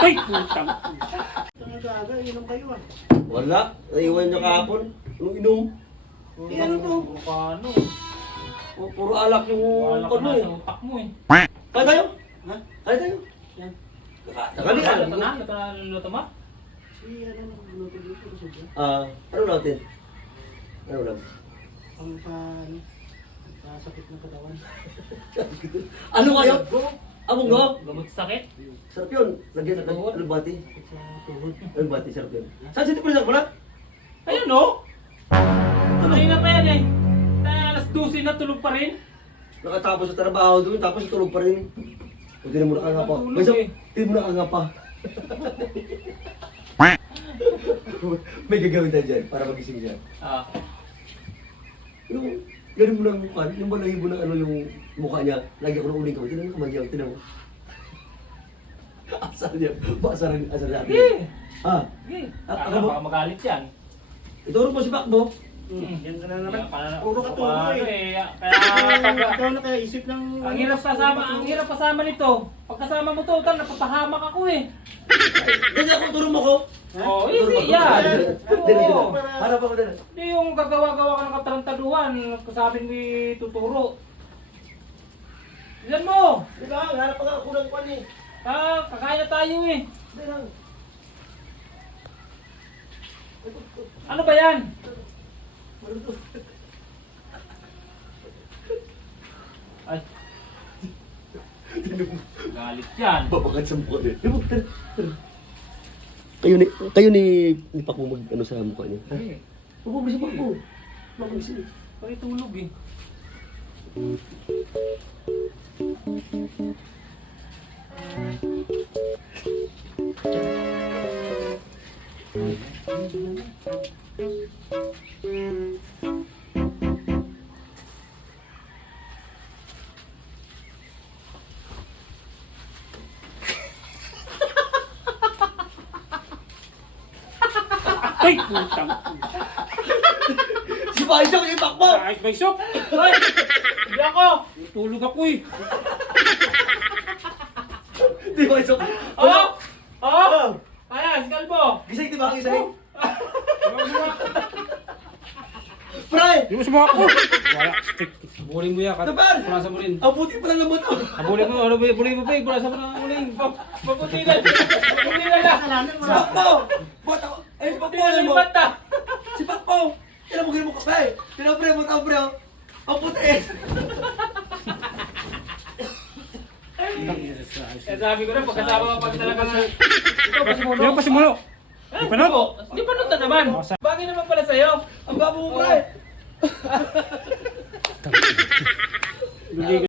Ay, putang. Nagaga, inom kayo ah. Wala. Naiwan niyo kahapon. Nung inom. Eh, ano to? Paano? Pu- Puro alak yung Wala ka ano eh. sa utak mo eh. Kaya tayo? Ha? Kaya tayo? Yan. Nakali Luto ano? na? Luto na luto mo? Si ano, luto dito. Ah, ano natin? Ano lang? Ang pa, ano, sakit ng katawan. Ano kayo? Among go? Gamot sa sakit? Sarap yun. Lagyan ng Tuhod. alubati. Sakit sa tuhod. Alubati, sarap yun. Saan si Tipulisak mo na? Ayun no? Tuloy na pa yan eh. Na alas 12 na tulog pa rin. Nakatapos sa trabaho doon, tapos tulog pa rin. Hindi na mo nakangapa. Natulog May isang, eh. hindi mo nakangapa. May gagawin tayo dyan para magising siya. Ah. Yung, ganun mo lang mukha, yung balahibo ng ano yung mukha niya, lagi ko ng uling kamay. Tinan mo kamay niya, tinan mo. Asar niya, basar asar natin. Ah, Sige. Ah, Ah, ano? baka magalit yan. ituro mo si Bakbo. Hmm, yan ka na naman. Kaya, Puro ka tulog paano eh. eh. Kaya Ikaw na kaya isip ng... ang hirap kasama, ang hirap kasama nito. Pagkasama mo to, tal, napapahamak ako eh. Ganyan ako, turo mo ko. Oh, easy yan. Dali, dali. Oo. Para pa ko dali. Hindi yung gagawa-gawa ka ng katrantaduhan, kasabing may tuturo. Diyan mo! Di ba? Harap pa nga ako ng kwan eh. Ah, kakain na tayo eh. Hindi lang. Ano ba yan? Ay. Galit yan. Babakat sa mukha niya. Di ba? Kayo ni, kayo ni, ni Pakbo mag ano sa mukha niya. Ha? Eh, Huwag mo si Pakbo. Magising. Pakitulog eh. Ay, putang. Si Paisa ko yung Pakbo! Ay, shop. Ay, hindi ako. Tulog ako eh. Di ba isa? Oh! Oh! Ayan, si Kalbo. Gisay, di ba? Gisay? Pre! Di mo subukan ko. Wala, stick. Habulin mo yan. Ba? Purasan mo rin. Ang puti pa lang ng motor. Habulin mo, ano, habulin mo pa eh. Purasan mo na. Maputilan. Maputilan na. Mo Si na. Pakbo! Bata ko. Eh, si Pakbo, Maputilan alam mo. Si Pakbo! Kailan mo ganun mo ka ba eh? Tinan pre, mo tao oh. Ang puti eh. Eh, sabi ko na, pagkasama mo pag talaga na... Ito, pasimulo. Di mo pa simulo. Eh, Di pa na? oo. Di pa na naman. Bagay naman pala sa'yo. Ang babo mo pre.